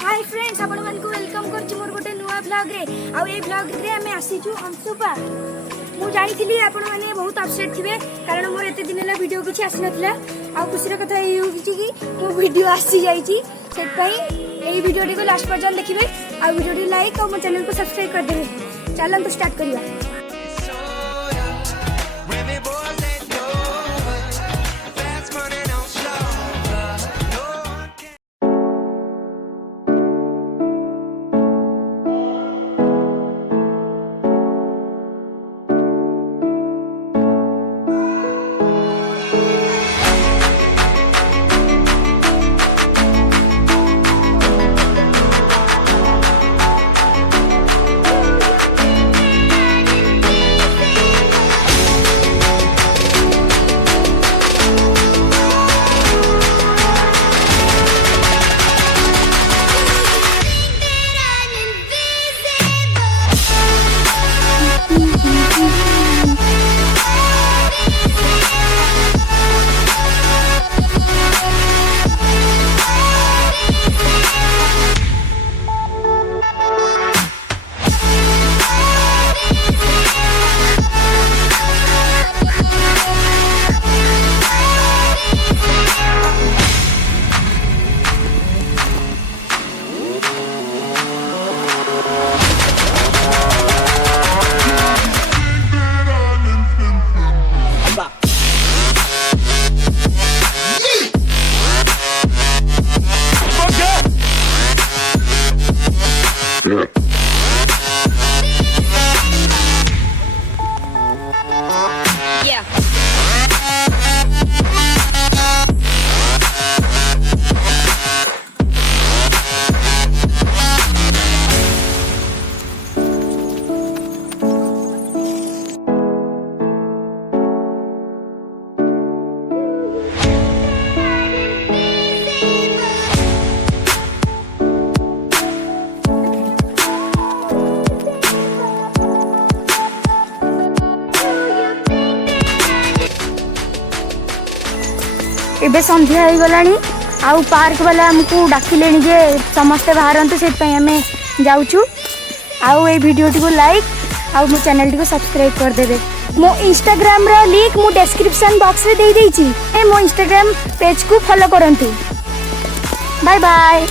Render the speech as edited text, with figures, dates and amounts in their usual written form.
Hi friends आपण मानकु welcome करछि मोर गोटे नुवा ब्लॉग रे आ ए ब्लॉग रे हमें आसीछु अंशुपा। मु जानिथिली आपण माने बहुत अपसेट थिबे कारण मोर एते दिन ला वीडियो किछि आसी नथला आ खुशीर कथा ए होछि कि मो वीडियो आसी जाईछि सेट पई ए वीडियो टी को लास्ट पर्यंत देखिबे आ वीडियो टी लाइक और मो चैनल को सब्सक्राइब कर देबे। चलन तो स्टार्ट करिया। एबे संध्या हो गलानी आउ पार्क वाला हमको डाकिले जे समस्ते बाहरंतु से आम जाऊँ आउ ए वीडियो टी को लाइक आउ मो चैनल टी को सब्सक्राइब कर देबे। मो इंस्टाग्राम रा लिंक मो डिस्क्रिप्शन बॉक्स रे दे देइछि। ए मो इंस्टाग्राम पेज को फॉलो करंतु। Bye bye.